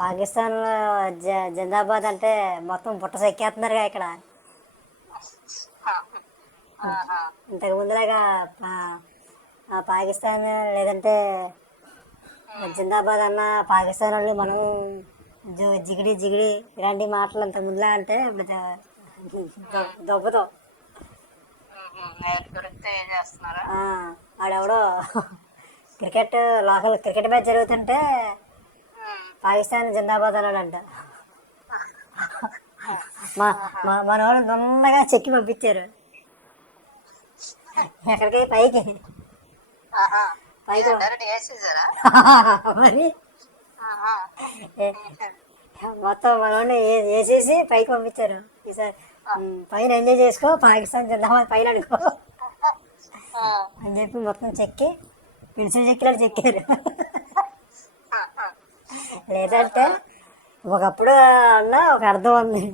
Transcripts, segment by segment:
పాకిస్తాన్లో జిందాబాద్ అంటే మొత్తం బుట్ట ఎక్కేస్తున్నారుగా ఇక్కడ. ఇంతకు ముందులాగా పాకిస్తాన్ లేదంటే జిందాబాద్ అన్న పాకిస్తాన్ వాళ్ళు మనం జిగిడి జిగిడి ఇలాంటి మాటలు అంత ముందులా అంటే దొబ్బతో ఆడెవడో క్రికెట్ లోకల్ క్రికెట్ మ్యాచ్ జరుగుతుంటే పాకిస్తాన్ జిందాబాద్ అన్నాడంట. మన వాళ్ళు తొందరగా చెక్కి పంపించారు ఎక్కడికి పైకి పైకి మరి మొత్తం మన వాళ్ళని వేసేసి పైకి పంపించారు. ఈసారి పైన ఎంజాయ్ చేసుకో, పాకిస్తాన్ జిందాబాద్ పైన అనుకో అని చెప్పి మొత్తం చెక్కి పిలిచి చెక్కిలాడు చెక్కారు. లేదంటే ఒకప్పుడు అన్న ఒక అర్థం ఉంది,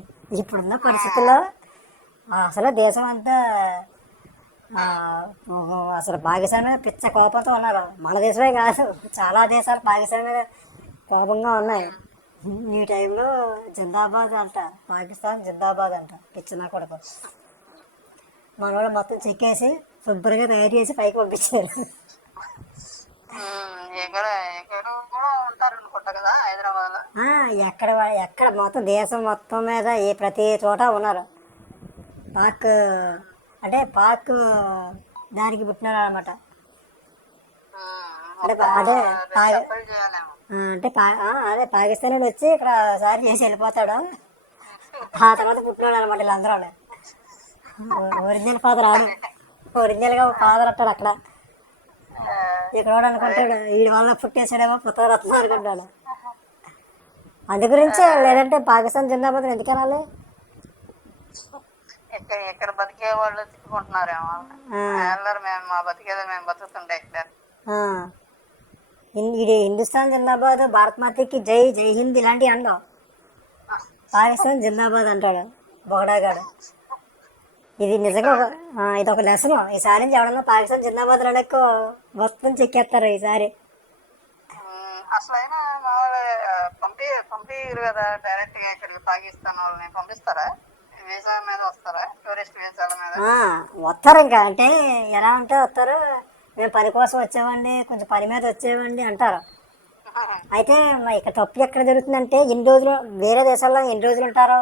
ఇప్పుడున్న పరిస్థితుల్లో అసలు దేశం అంతా అసలు పాకిస్తాన్ మీద పిచ్చ కోపంతో ఉన్నారు. మన దేశమే కాదు, చాలా దేశాలు పాకిస్తాన్ మీద కోపంగా ఉన్నాయి. ఈ టైంలో జిందాబాద్ అంట, పాకిస్తాన్ జిందాబాద్ అంట, పిచ్చిన కొడుకు. మన వాళ్ళు మొత్తం చెక్కేసి శుభ్రంగా తయారు చేసి పైకి పంపించారు. ఎక్కడ ఎక్కడ మొత్తం దేశం మొత్తం మీద ప్రతి చోట ఉన్నారు. పాక్ అంటే పాక్ దానికి పుట్టినారు అనమాట. అదే అదే పాకిస్తాన్ వచ్చి ఇక్కడ సారి చేసి వెళ్ళిపోతాడు. ఆ తర్వాత పుట్టినాడు అనమాట వీళ్ళందరూ. ఒరిజినల్ ఫాదర్ ఆడు, ఒరిజినల్గా ఫాదర్ అంటాడు అక్కడ. ఇక్కడ అనుకుంటాడు వీడి వల్ల పుట్టేసాడేమో పుత్రరత్నం అనుకుంటాడు. అందు గురించే. లేదంటే పాకిస్తాన్ జిందాబాద్ ఎందుకు వెళ్ళాలి? ఇక్కడ బతికే వాళ్ళు తిట్టుకుంటున్నారేమో, మేము బతికేదో మేము బతుకుతుంటే ఇది హిందుస్థాన్ జిందాబాద్, భారత్ మాతకి జై, జై హింద్ ఇలాంటివి అంటాం. పాకిస్తాన్ జిందాబాద్ అంటాడు బొగడాగాడు. ఇది నిజంగా ఇది ఒక లెసన్. ఈసారి నుంచి ఎవడన్నా పాకిస్తాన్ జిందాబాద్ ఎక్కువ మొత్తం చెక్కేస్తారు ఈసారి. అసలైనా మామూలు పంపిరు కదా డైరెక్ట్ గా ఇక్కడికి పాకిస్తాన్ వాళ్ళని పంపిస్తారా? వీసా మీద వస్తారా? టూరిస్ట్ వీసాల మీద వస్తారు. ఇంకా అంటే ఎలా ఉంటే వస్తారు, మేము పని కోసం వచ్చేవండి, కొంచెం పని మీద వచ్చేవండి అంటారు. అయితే ఇక్కడ తప్పు ఎక్కడ జరుగుతుందంటే ఎన్ని రోజులు వేరే దేశాల్లో ఎన్ని రోజులు ఉంటారో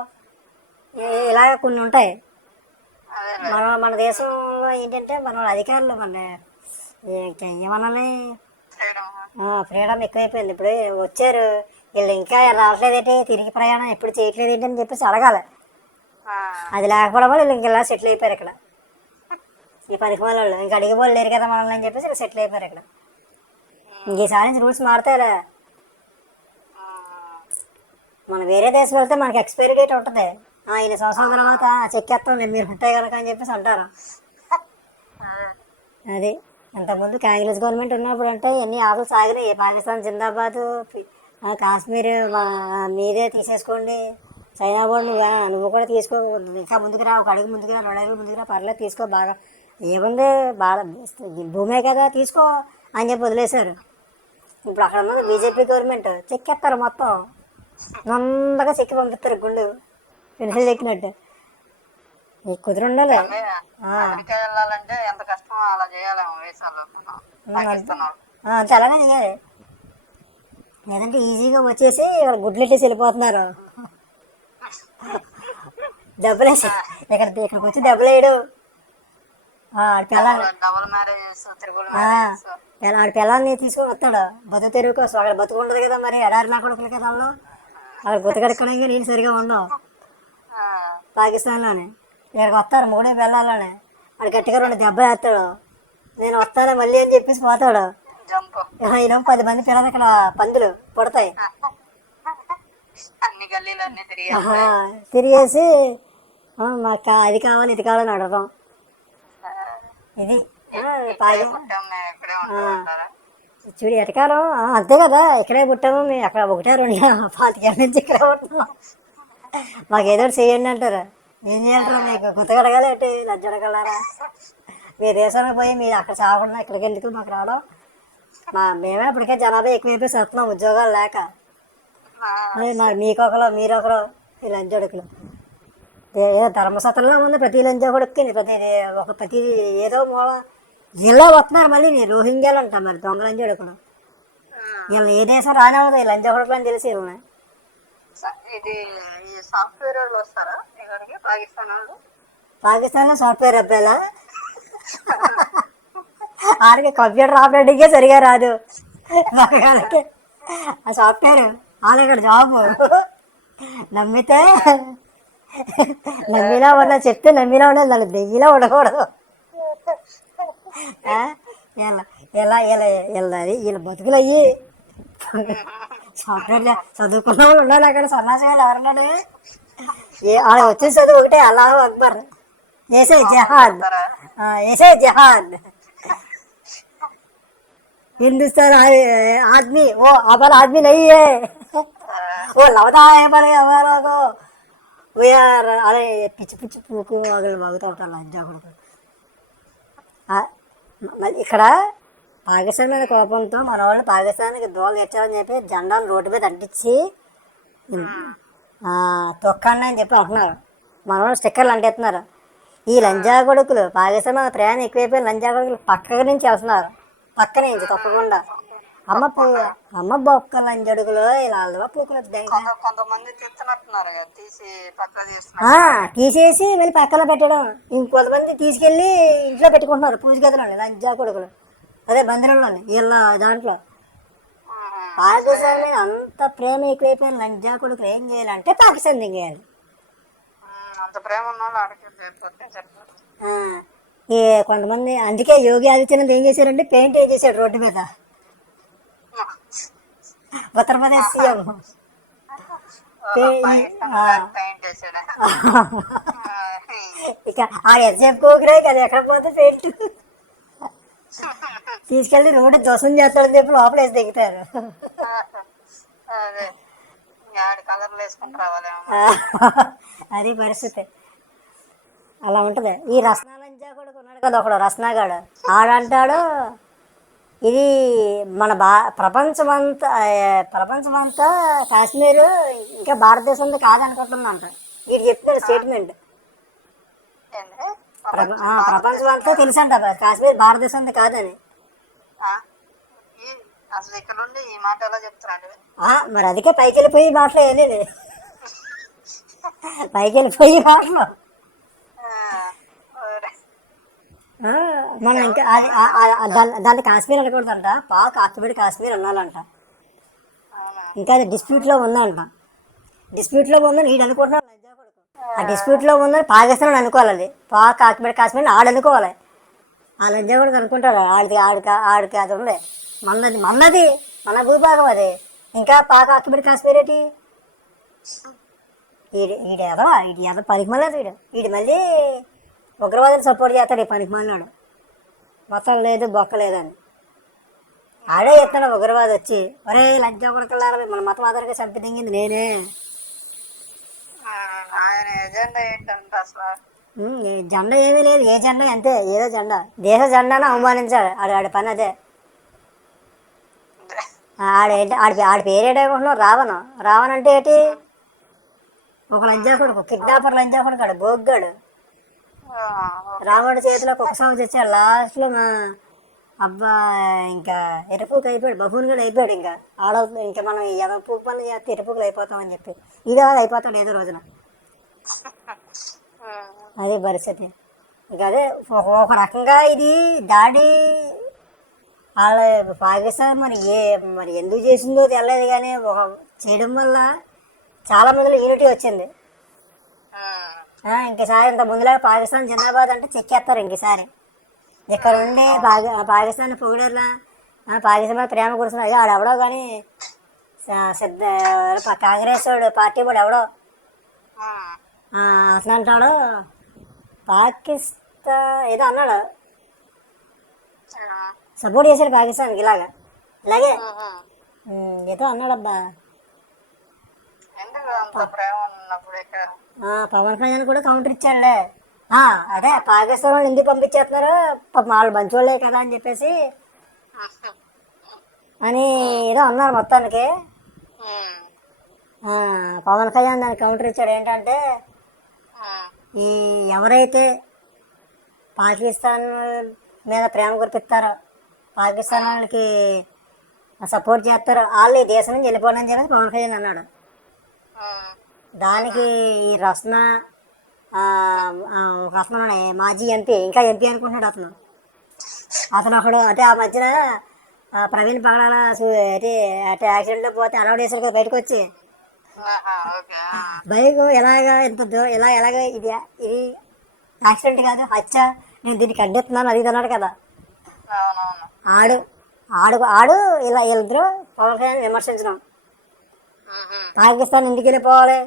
ఇలాగ కొన్ని ఉంటాయి. మన దేశంలో ఏంటంటే మన అధికారులు మన ఏమనాలి ఫ్రీడమ్ ఎక్కువైపోయింది. ఇప్పుడు వచ్చారు వీళ్ళు ఇంకా రావట్లేదేంటి, తిరిగి ప్రయాణం ఎప్పుడు చేయట్లేదేంటి అని చెప్పేసి అడగాలి. అది లేకపోవడం వల్ల వీళ్ళు ఇంకెలా సెటిల్ అయిపోయారు ఇక్కడ. ఈ 10 వాళ్ళు ఇంకా అడిగిపోలు లేరు కదా మనల్ని అని చెప్పేసి సెటిల్ అయిపోయారు ఇక్కడ. ఇంకేసారి నుంచి రూల్స్ మారుతాయిలే. మనం వేరే దేశం వెళ్తే మనకి ఎక్స్పైరీ డేట్ ఉంటుంది. 5 సంవత్సరాల తర్వాత చెక్కేస్తాం మీరు ఉంటాయి కనుక అని చెప్పేసి అంటారు. అది ఇంతకుముందు కాంగ్రెస్ గవర్నమెంట్ ఉన్నప్పుడు అంటే ఎన్ని ఆటలు సాగినాయి. పాకిస్తాన్ జిందాబాద్, కాశ్మీర్ మీదే తీసేసుకోండి, చైనా బోర్డు నువ్వు కూడా తీసుకో, ఇంకా ముందుకు రా, ఒక అడుగు ముందుకు రా, 2 అడుగులు ముందుకు రా, పర్లేదు తీసుకో, బాగా ఏముంది బాగా భూమే కదా తీసుకో అని చెప్పి వదిలేశారు. ఇప్పుడు అక్కడ ఉన్న బీజేపీ గవర్నమెంట్ చెక్కేస్తారు మొత్తం, నొందగా చెక్కి పంపిస్తారు గుండు పెన్సిల్ చెక్కినట్టు. నీకు కుదిరి ఉండాలి. అంతే అలాగే చేయాలి. లేదంటే ఈజీగా వచ్చేసి గుడ్లెట్టేసి వెళ్ళిపోతున్నారు. దెబ్బలేసి ఇక్కడికి వచ్చి దెబ్బలేయడు. ఆడి పిల్లల్ని తీసుకొని వస్తాడు బతుకు తెరువు కోసం. అక్కడ బతుకు ఉండదు కదా, మరి ఎడారి నా కొడుకులు కదా వాళ్ళు. అక్కడ బతుకడక్కడానికి నీళ్ళు సరిగా ఉండవు పాకిస్తాన్లోనే. ఇక్కడికి వస్తారు 3 పిల్లల్లోనే. వాడు గట్టిగా 2 దెబ్బలు వేస్తాడు, నేను వస్తాను మళ్ళీ అని చెప్పేసి పోతాడు. ఇలా 10 మంది పిల్లలు ఇక్కడ పందులు పుడతాయి. తిరిగేసి మాకు అది కావాలి ఇది కావాలని అడగడం. ఇది చూడు ఎటకారం. అంతే కదా, ఇక్కడే పుట్టాము మేము, అక్కడ 1 2 25 ఏళ్ళ నుంచి ఇక్కడే పుట్టాము, మాకు ఏదో చేయండి అంటారు. ఏం చేయాలంటారా మీకు? కొత్తగా అడగాలి అంటే లజ్జ అడగలరా? మీ దేశానికి పోయి మీరు అక్కడ చావకుండా ఇక్కడికి ఎందుకు మాకు రావడం? మేమే ఇప్పటికే జనాభా ఎక్కువైపోయి వస్తున్నాం ఉద్యోగాలు లేక. అదే మరి మీకొకరు మీరొకరు ఈ లంచోడుకులు ఏదో ధర్మసత్రంలో ఉంది ప్రతి లంచోడుక్కి ప్రతి ఏదో మూల జిల్లా వస్తున్నారు మళ్ళీ రోహింగ్యాలు అంట మరి దొంగ లంచోడుకులు వీళ్ళు ఏ దేశం రానివ్వదు ఈ లంచోడుకులు అని తెలిసి వీళ్ళని ఇది ఈ సాఫ్ట్వేర్ వాళ్ళు వస్తారా ఇక్కడికి పాకిస్తాన్ వాళ్ళు? పాకిస్తాన్లో సాఫ్ట్వేర్ అబ్బాయిలా ఆడికి కంప్యూటర్ ఆపరేటింగే సరిగా రాదు వాళ్ళకి ఆ సాఫ్ట్వేర్ వాళ్ళకి ఇక్కడ జాబ్ నమ్మితే నమ్మిలా ఉన్నా చెప్తే నమ్మిలా ఉండదు వాళ్ళు దెయ్యిలా ఉండకూడదు ఇలా ఇలా ఇలా వీళ్ళ బతుకులు అయ్యి సాఫ్ట్వేర్ చదువుకున్న వాళ్ళు ఉండాలి అక్కడ సన్నాసాలు ఎవరున్నాడు ఆడ వచ్చే చదువు ఒకటే అల్లాహు అక్బర్ ఏసే జహాద్ ऐसे जहान हिंदुस्तान आदमी वो हमारा आदमी नहीं है वो लौटा है पर हमारा को वो यार अरे పిచ్చి పిచ్చి పూకు వాగులు వాగుతూ ఉంటారు లంజా కొడుకు మళ్ళీ ఇక్కడ పాకిస్తాన్ మీద కోపంతో మన వాళ్ళు పాకిస్తాన్కి దోలు తెచ్చారని చెప్పి జెండాను రోడ్డు మీద అంటించి తొక్కండి అని చెప్పి అంటున్నారు మన వాళ్ళు స్టిక్కర్లు అంటేస్తున్నారు ఈ లంజా కొడుకులు పాకిస్తాన్ మీద ప్రయాణం ఎక్కువైపోయిన లంజా కొడుకులు పక్క నుంచి వస్తున్నారు పక్క నుంచి తప్పకుండా అమ్మ బొక్క లంజడుకులు ఇలా పూకులు కొంతమంది తీస్తున్నట్టున్నారు తీసి పక్క తీసేసి మళ్ళీ పక్కన పెట్టడం ఇంకొంతమంది తీసుకెళ్ళి ఇంట్లో పెట్టుకుంటున్నారు పూజ గదిలోని లంజా కొడుకులు అదే మందిరంలోని వీళ్ళ దాంట్లో పాకిస్తాన్ మీద అంత ప్రేమ ఎక్కువైపోయిన లంజా కొడుకులు ఏం చేయాలంటే పాకిస్తాన్ దిగేయాలి అంత ప్రేమ కొంతమంది అందుకే యోగి ఆదిత్యనాథ్ ఏం చేశారంటే పెయింట్ వేసేసాడు రోడ్డు మీద ఉత్తరప్రదేశ్ సీఎం ఇక ఆ ఎస్ఎఫ్ కోకిరే కదా ఎక్కడ పోతే పెయింట్ తీసుకెళ్ళి రోడ్డు దోసం చేస్తాడని చెప్పి లోపల వేసి దిగుతారు అది పరిస్థితి అలా ఉంటది ఈ రస్నాలంజా కూడా ఉన్నాడు కదా ఒకడు రస్నాగాడు ఆడంటాడు ఇది మన ప్రపంచమంతా కాశ్మీర్ ఇంకా భారతదేశంలో కాదనుకుంటుందంట వీడు చెప్తాడు స్టేట్మెంట్ ప్రపంచమంతా తెలుసంట కాశ్మీర్ భారతదేశంలో కాదని అసలు ఇక్కడ నుండి ఈ మాట ఎలా చెప్తున్నాడు మరి అందుకే పైకి వెళ్ళిపోయి మాటలో వెళ్ళేది పైకి వెళ్ళిపోయి మాటలో మనం ఇంకా దాన్ని కాశ్మీర్ అనకూడదంట ఆక్యుపైడ్ కాశ్మీర్ అన్నాలంట ఇంకా అది డిస్ప్యూట్లో ఉందంట డిస్ప్యూట్లో ఉందని వీడు అనుకుంటున్నాడు ఆ డిస్ప్యూట్లో ఉందని పాకిస్తాన్ అనుకోవాలి అది ఆక్యుపైడ్ కాశ్మీర్ ఆడనుకోవాలి ఆ లంజా కూడా అనుకుంటారు ఆడికి అది ఉండే మనది మన భూభాగం అది ఇంకా ఆక్యుపైడ్ కాశ్మీర్ ఏంటి వీడు ఎదో పనికిమలేదు వీడు మళ్ళీ ఉగ్రవాదులు సపోర్ట్ చేస్తాడు ఈ పనికిమన్నాడు మొత్తం లేదు బొక్క లేదని ఆడే చెప్తాడు ఉగ్రవాది వచ్చి ఒరే లంచా కొడుకులారా మన మతం ఆధారంగా చంపి దింగింది నేనే జెండా ఏమీ లేదు ఏ జెండా అంతే ఏదో జెండా దేశ జెండాను అవమానించాడు ఆడి పని అదే ఆడి పేరేటనుకుంటున్నావు రావణ్ అంటే ఏంటి ఒక లంజా కొడుకు కిడ్నాపర్ లంజా కొడుకు ఆడు బోగ్గాడు రావణుడి చేతిలో కుక్క సాగు తెచ్చాడు లాస్ట్లో అబ్బా ఇంకా ఎరుపుకు అయిపోయాడు బహుని కూడా అయిపోయాడు ఇంకా ఇంకా మనం ఏదో పూకు పనులు చేస్తే ఎరుపుకులు అయిపోతామని చెప్పి ఇది అయిపోతాడు ఏదో రోజున అదే పరిస్థితి ఇంకా అదే ఒక రకంగా ఇది దాడి వాళ్ళ పాకిస్తాన్ మరి ఎందుకు చేసిందో తెలియదు కానీ చేయడం వల్ల చాలా మందిలో యూనిటీ వచ్చింది ఇంకసారి ఇంత ముందులాగా పాకిస్తాన్ జిందాబాద్ అంటే చెక్కేస్తారు ఇంకసారి ఇక్కడ ఉండే పాకిస్తాన్ పొగిడర్లా పాకిస్తాన్ మీద ప్రేమ కురుస్తున్నా ఆడెవడో కానీ కాంగ్రెస్ పార్టీ వాడు ఎవడో అట్లా అంటాడు పాకిస్తాన్ ఏదో అన్నాడు సపోర్ట్ చేశాడు పాకిస్తాన్కి ఇలాగే ఏదో అన్నాడబ్బా పవన్ కళ్యాణ్ కూడా కౌంటర్ ఇచ్చాడులే అదే పాకిస్తాన్ వాళ్ళు ఎందుకు పంపించేస్తున్నారు వాళ్ళు మంచి వాళ్ళే కదా అని చెప్పేసి అని ఏదో అన్నారు మొత్తానికి పవన్ కళ్యాణ్ దానికి కౌంటర్ ఇచ్చాడు ఏంటంటే, ఉమ్, ఈ ఎవరైతే పాకిస్తాన్ మీద ప్రేమ కురిపిస్తారో, పాకిస్తాన్ వాళ్ళకి సపోర్ట్ చేస్తారో వాళ్ళు ఈ దేశం నుంచి వెళ్ళిపోవడం చెప్పి పవన్ కళ్యాణ్ అన్నాడు. ఉమ్, దానికి ఈ రస్న ఒక అతను ఉన్నాడు, మాజీ ఎంపీ, ఇంకా ఎంపీ అనుకుంటున్నాడు అతను. అతను ఒకడు అంటే ఆ మధ్యన ప్రవీణ్ పగడాల అంటే అంటే యాక్సిడెంట్లో పోతే అలవాటు చేశారు కదా బయటకు వచ్చి, ఆహా, ఓకే. బైక్ ఎలాగా ఇంత ఎలాగ ఇది ఇది యాక్సిడెంట్ కాదు హత్య, నేను దీన్ని ఖండిస్తున్నాను అది ఇది అన్నాడు కదా. అవునవును. ఆడు ఆడు ఆడు ఇలా వీళ్ళిద్దరూ పవన్ కళ్యాణ్ విమర్శించడం, ఉహు, పాకిస్తాన్ ఎందుకు వెళ్ళిపోవాలి,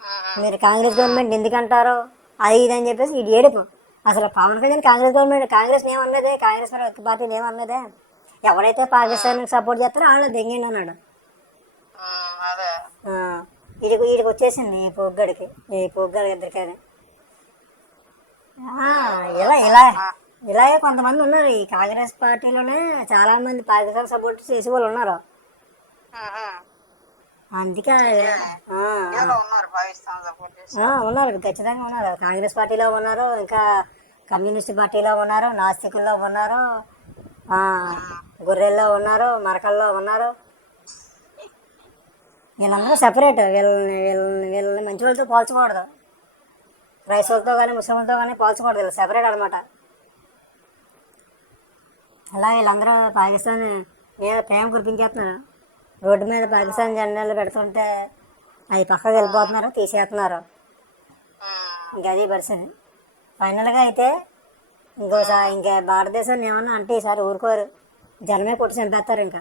ఉహు, మీరు కాంగ్రెస్ గవర్నమెంట్ ఎందుకు అంటారు అది ఇది అని చెప్పేసి ఇది ఏడుపు. అసలు పవన్ కళ్యాణ్ కాంగ్రెస్ గవర్నమెంట్ కాంగ్రెస్ ఏమన్నదే, కాంగ్రెస్ పార్టీని ఏమన్నదే, ఎవరైతే పాకిస్తాన్కి సపోర్ట్ చేస్తారో వాళ్ళు దెంగండి అన్నాడు. అదే. వీడికి వచ్చేసింది ఈ పొగ్గడికి ఇద్దరికని. ఇలా ఇలా ఇలాగే కొంతమంది ఉన్నారు ఈ కాంగ్రెస్ పార్టీలోనే, చాలా మంది పాకిస్తాన్ సపోర్ట్ చేసే వాళ్ళు ఉన్నారు. ఉహు. అందుకే ఇండియాలో ఉన్నారు పాకిస్తాన్ సపోర్ట్ చేసి. ఉన్నారు, ఖచ్చితంగా ఉన్నారు. కాంగ్రెస్ పార్టీలో ఉన్నారు, ఇంకా కమ్యూనిస్ట్ పార్టీలో ఉన్నారు, నాస్తికుల్లో ఉన్నారు, గొర్రెల్లో ఉన్నారు, మరకల్లో ఉన్నారు. వీళ్ళందరూ సెపరేట్, వీళ్ళని మంచి వాళ్ళతో పోల్చకూడదు, క్రైస్తవులతో కానీ ముస్లింలతో కానీ పోల్చకూడదు, వీళ్ళు సెపరేట్ అనమాట. అలా వీళ్ళందరూ పాకిస్తాన్ మీద ప్రేమ కురిపించేస్తున్నారు. రోడ్డు మీద పాకిస్తాన్ జెండాలు పెడుతుంటే అవి పక్కకి వెళ్ళిపోతున్నారు, తీసేస్తున్నారు. ఇంకా అది పరిస్థితి. ఫైనల్గా అయితే ఇంకోసారి ఇంకా భారతదేశాన్ని ఏమన్నా అంటే ఈసారి ఊరుకోరు, జనమే కొట్టి చంపేస్తారు. ఇంకా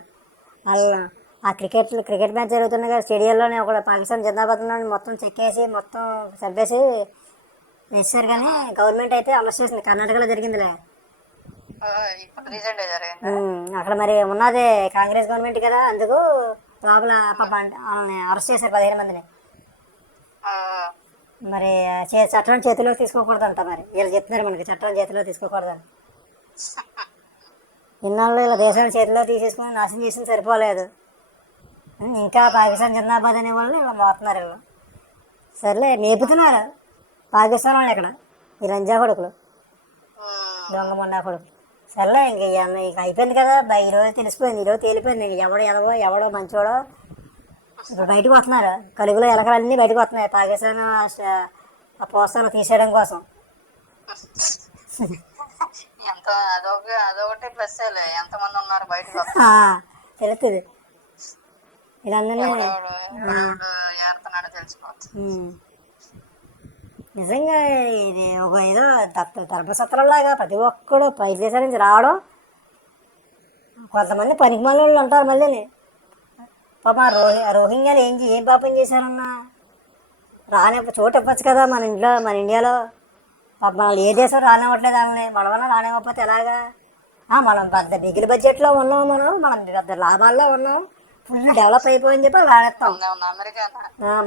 వాళ్ళు ఆ క్రికెట్ మ్యాచ్ జరుగుతుంది కదా స్టేడియంలోనే ఒక పాకిస్తాన్ జిందాబాద్ మొత్తం చెక్కేసి మొత్తం చంపేసి వేసారు. కానీ గవర్నమెంట్ అయితే అరెస్ట్ చేసింది, కర్ణాటకలో జరిగిందిలే. రీసెంట్ జరిగింది అక్కడ మరి ఉన్నది కాంగ్రెస్ గవర్నమెంట్ కదా, అందుకు లోపల వాళ్ళని అరెస్ట్ చేశారు 15 మందిని. మరి చట్టం చేతిలో తీసుకోకూడదంట, మరి వీళ్ళు చెప్తున్నారు మనకి చట్టం చేతిలో తీసుకోకూడదని. ఇన్నాళ్ళు ఇలా దేశాన్ని చేతిలో తీసేసుకుని నాశనం చేసిన సరిపోలేదు, ఇంకా పాకిస్తాన్ జిందాబాద్ అనే వాళ్ళు ఇలా మోతున్నారు. వీళ్ళు సర్లే మేపుతున్నారు పాకిస్తాన్ వాళ్ళు ఇక్కడ, ఈ రంజా కొడుకులు, దొంగ మొండా కొడుకు. సర్లే ఇంక అయిపోయింది కదా, ఈరోజు తెలిసిపోయింది, ఈరోజు తేలిపోయింది. ఇంక ఎవడో మంచోడో ఇప్పుడు బయటకు వస్తున్నారు, కలుగులో ఎలకలన్నీ బయటకు వస్తున్నాయి పాకిస్తాన్ ఆ పోస్టర్లు తీసేయడం కోసం. అదొకటి ప్లస్ ఎంతమంది ఉన్నారు బయటకు తెలుస్తుంది వీళ్ళందరినీ. తెలిసిపోతుంది. నిజంగా ఇది ఒక ఏదో ధర్మసత్రంలాగా ప్రతి ఒక్కడు పై దేశాల నుంచి రావడం. కొంతమంది పనికి మళ్ళీ వాళ్ళు అంటారు మళ్ళీ, పాప రోహింగ్యాలు ఏం పాపం చేశారన్నా, చోటు ఇవ్వచ్చు కదా మన ఇండియాలో. పాప మనల్ని ఏ దేశం రానివ్వట్లేదు, వాళ్ళని మనమన్నా రానివ్వకపోతే ఎలాగా. మనం పెద్ద బిగిలి బడ్జెట్లో ఉన్నాం, మనం పెద్ద లాభాల్లో ఉన్నాం, ఫుల్ డెవలప్ అయిపోయింది చెప్పి రానేస్తాం.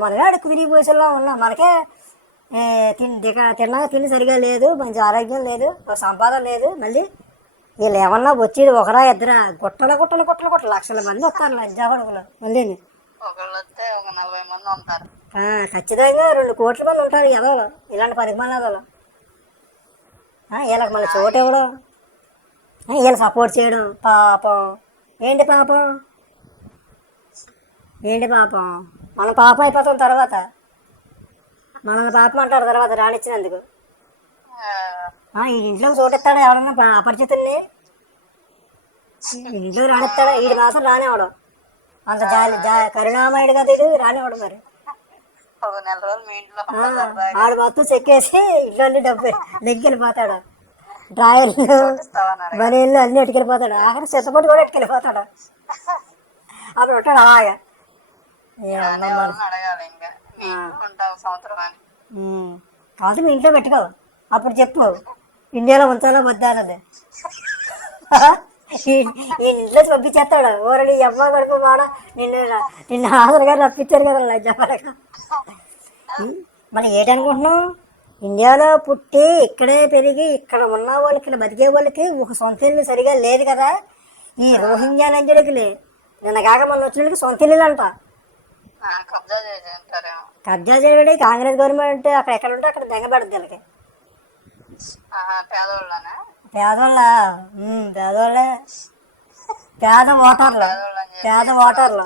మనమే అడుగు తిరిగి పోసేలా ఉన్నాం, మనకే తిండి సరిగా లేదు, మంచి ఆరోగ్యం లేదు, సంపాదన లేదు. మళ్ళీ వీళ్ళు ఏమన్నా వచ్చేది ఒకరా ఇద్దరా, గుట్టలు లక్షల మంది వస్తారు లంజా కొడుకులు. మళ్ళీ ఖచ్చితంగా 2 కోట్ల మంది ఉంటారు ఎదవలు, ఇలాంటి పనికిమాల ఎదవలు. వీళ్ళకి మళ్ళీ చోటు ఇవ్వడం, వీళ్ళు సపోర్ట్ చేయడం. పాపం ఏంటి పాపం, మన పాపం అయిపోతాం తర్వాత, మనల్ని పాపం అంటారు తర్వాత రానిచ్చినందుకు. ఈ ఇంట్లోకి చోటిస్తాడా ఎవరన్నా అపరిచితుల్ని, ఇంట్లోకి రానిస్తాడా? వీడి మాత్రం రానివ్వడం, అంత కరుణామయుడు కదా ఇది, రానివ్వడం. మరి ఆడు మొత్తం చెక్కేసి ఇంట్లో డబ్బు నెగ్గిపోతాడు, డ్రాయర్లు బనీళ్ళు అన్నీ ఎట్టుకెళ్ళిపోతాడు, ఆఖరి చెత్తపొట్టు కూడా ఎట్టుకెళ్ళిపోతాడు. అప్పుడు ఉంటాడు అలాగా. కాదు మీ ఇంట్లో పెట్టుకో, అప్పుడు చెప్పు ఇండియాలో ఉంచాలో వద్దా అన్నది. ఈ ఇంట్లో పంపించేస్తాడు, ఊరని అమ్మ కడుపు వాడ నిన్ను హాజరుగా రప్పించారు కదా చెప్పలేక. మళ్ళీ ఏంటనుకుంటున్నావు, ఇండియాలో పుట్టి ఇక్కడే పెరిగి ఇక్కడ ఉన్న వాళ్ళకి, ఇక్కడ బతికే వాళ్ళకి ఒక సొంత ఇల్లు సరిగా లేదు కదా. ఈ రోహింగ్యా లంజడికి నిన్న కాక మొన్న వచ్చినకి సొంత ఇల్లు అంట. కబ్జా చేసి ఉంటారేమో. కబ్జా చేయడం కాంగ్రెస్ గవర్నమెంట్ అక్కడ ఎక్కడ ఉంటే అక్కడ దిగబడుద్ది వీళ్ళకి. పేదోళ్ళనే పేదోళ్ళ పేదోళ్ళే, పేద ఓటర్లు, పేద ఓటర్లు.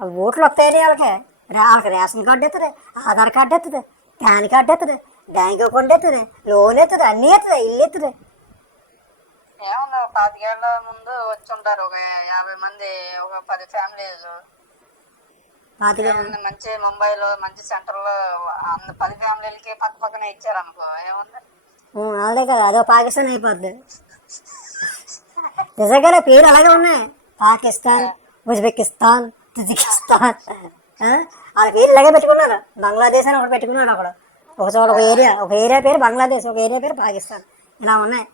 ఆ ఓట్లు వస్తాయని వాళ్ళకి వాళ్ళకి రేషన్ కార్డు ఎత్తుంది, ఆధార్ కార్డు ఎత్తుంది, పాన్ కార్డు ఎత్తుంది, బ్యాంక్ అకౌంట్ ఎత్తుంది, లోన్ ఎత్తుంది, అన్నీ ఎత్తుంది, ఇల్లు ఎత్తుంది. ఏమన్నా 25 ఏళ్ల ముందు వచ్చి ఉంటారు ఒక 50 మంది, ఒక 10 ఫ్యామిలీస్. పాతిక మంచి ముంబైలో మంచి సెంటర్ లో 10 ఫ్యామిలీలకి పక్క పక్కనే ఇచ్చారు అనుకో, ఏముంది. అలాగే కదా, అదో పాకిస్తాన్ అయిపోద్ది. నిజంగానే పేరు అలాగే ఉన్నాయి, పాకిస్తాన్, ఉజ్బెకిస్తాన్, తజికిస్తాన్. వాళ్ళ పేరు ఇలాగే పెట్టుకున్నారు. బంగ్లాదేశ్ అని ఒకటి పెట్టుకున్నాడు అక్కడ ఒక చోట, ఒక ఏరియా పేరు బంగ్లాదేశ్, ఒక ఏరియా పేరు పాకిస్తాన్. ఇలా ఉన్నాయి.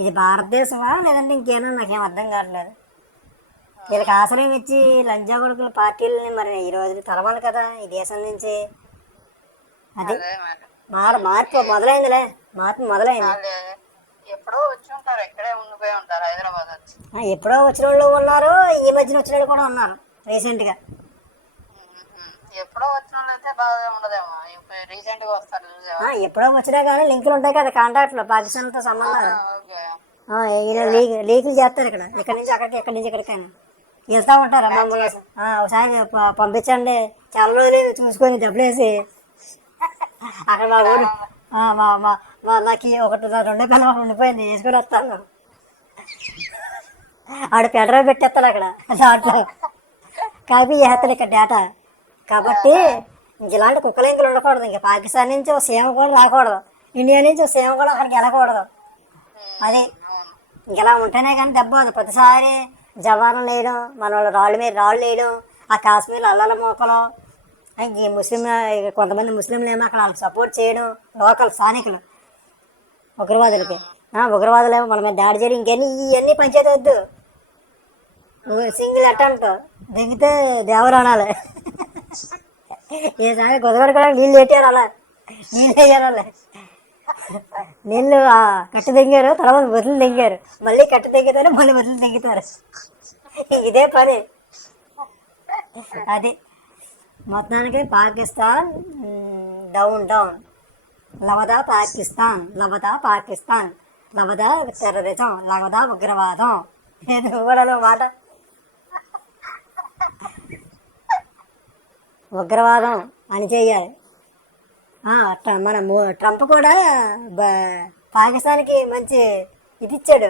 ఇది భారతదేశమా లేదంటే ఇంకేనా నాకేం అర్థం కావట్లేదు. వీళ్ళకి ఆశ్రయం ఇచ్చి లంజా కొడుకుల పార్టీలని మరి ఈ రోజు తరమాలి కదా ఈ దేశం నుంచి. అది మార్పు మొదలైందిలే, మార్పు మొదలైంది. ఎప్పుడో వచ్చి ఉంటారు, ఇక్కడే ఉండిపోయి ఉంటారు హైదరాబాద్ వచ్చి. ఎప్పుడో వచ్చిన వాళ్ళు ఉన్నారు, ఈ మధ్యన వచ్చిన వాళ్ళు కూడా ఉన్నారు రీసెంట్గా. ఎప్పుడో వచ్చిన వాళ్ళు అయితే బాగా ఉండదేమో, రీసెంట్ గా వస్తారు. ఎప్పుడో వచ్చినా కానీ లింకులు ఉంటాయి కదా కాంటాక్ట్లో, పాకిస్తాన్తో సంబంధాలు. లీకులు చేస్తారు ఇక్కడ, ఇక్కడి నుంచి అక్కడికి, ఎక్కడి నుంచి ఎక్కడికైనా వెళ్తూ ఉంటారు. మమ్మల్ని ఒకసారి పంపించండి, చాలా రోజులు చూసుకొని డబ్బులేసి అక్కడ మా ఊరు నాకు ఒకటి 2 పిల్లలు ఉండిపోయింది, వేసుకొని వస్తాను. ఆడు పెట్రోల్ పెట్టేస్తాడు అక్కడ దాంట్లో, కాపీ చేస్తాడు ఇక్కడ డేటా. కాబట్టి ఇంక ఇలాంటి కుక్కలింకులు ఉండకూడదు. ఇంకా పాకిస్తాన్ నుంచి ఒక సీమ కూడా రాకూడదు, ఇండియా నుంచి ఒక సీమ కూడా అక్కడికి వెళ్ళకూడదు. అది ఇంకెలా ఉంటేనే కానీ దెబ్బదు. ప్రతిసారి జవాన్లు వేయడం, మన వాళ్ళు రాళ్ళ మీద రాళ్ళు వేయడం, ఆ కాశ్మీర్లో అల్లల మోకలు, ఈ ముస్లిం కొంతమంది ముస్లింలు ఏమో అక్కడ వాళ్ళకి సపోర్ట్ చేయడం, లోకల్ స్థానికులు ఉగ్రవాదులకి. ఉగ్రవాదులు ఏమో మన మీద దాడి చేయడం, ఇవన్నీ పంచాయతీ వద్దు. సింగిల్ అటెంప్ట్ దిగితే దేవరాణాలే. ఈసారి గొడవలు కూడా నీళ్ళు పెట్టారు, అలా నీళ్ళు వేయాలి. అలా నీళ్ళు కట్టు దింగారు, తర్వాత వదిలి దింగారు, మళ్ళీ కట్టు దిగుతారు, మళ్ళీ వదిలి దిగుతారు. ఇదే పని. అది మొత్తానికి పాకిస్తాన్ డౌన్ డౌన్, లవదా పాకిస్తాన్, లవదా పాకిస్తాన్, లవదా టెర్రరిజం, లవదా ఉగ్రవాదం. ఏదో కూడా మాట ఉగ్రవాదం అని చెయ్యాలి. మన ట్రంప్ కూడా పాకిస్తాన్కి మంచి ఇది ఇచ్చాడు,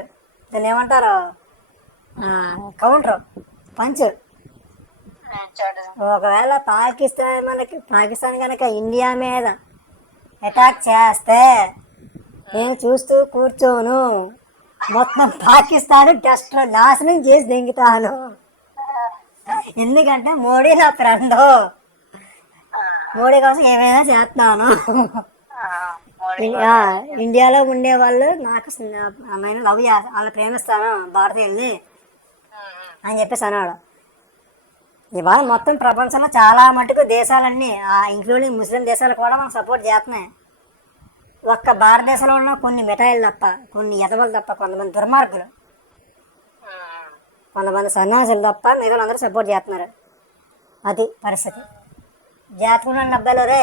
దాన్ని ఏమంటారు, కౌంటర్ పంచ్. ఒకవేళ పాకిస్తాన్ కనుక ఇండియా మీద అటాక్ చేస్తే నేను చూస్తూ కూర్చోను, మొత్తం పాకిస్తాన్ టెస్ట్ నాశనం చేసి దింగుతాను. ఎందుకంటే మోడీ నా ఫ్రెండ్, మోడీ కోసం ఏమైనా చేస్తాను. ఇండియాలో ఉండే వాళ్ళు నాకు అమ్మాయిని లవ్ వాళ్ళు ప్రేమిస్తాను భారతీయుల్ని అని చెప్పేసి అన్నాడు. ఇవాళ మొత్తం ప్రపంచంలో చాలా మటుకు దేశాలన్నీ ఇంక్లూడింగ్ ముస్లిం దేశాలు కూడా మనకు సపోర్ట్ చేస్తున్నాయి. ఒక్క భారతదేశంలో ఉన్న కొన్ని మిఠాయిలు తప్ప, కొన్ని ఎదవలు తప్ప, కొంతమంది దుర్మార్గులు, కొంతమంది సన్యాసులు తప్ప మిగతా అందరూ సపోర్ట్ చేస్తున్నారు. అది పరిస్థితి. జాతకుండా 70లో రే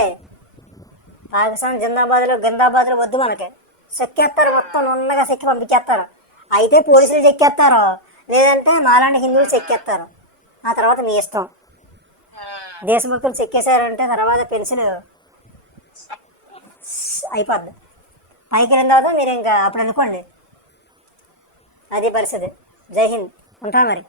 పాకిస్తాన్ జిందాబాద్లో గిందాబాద్లో వద్దు మనకి, చెక్కేస్తారు, మొత్తం నున్నగా చెక్కి పంపించేస్తారు. అయితే పోలీసులు చెక్కేస్తారు, లేదంటే మాలాంటి హిందువులు చెక్కేస్తారు. ఆ తర్వాత మీ ఇష్టం. దేశభక్తులు చెక్కేశారంటే తర్వాత పెన్షన్ అయిపోద్ది. పైకి వెళ్ళిన తర్వాత మీరు ఇంకా అప్పుడు అనుకోండి. అది పరిస్థితి. జై హింద్. ఉంటా మరి.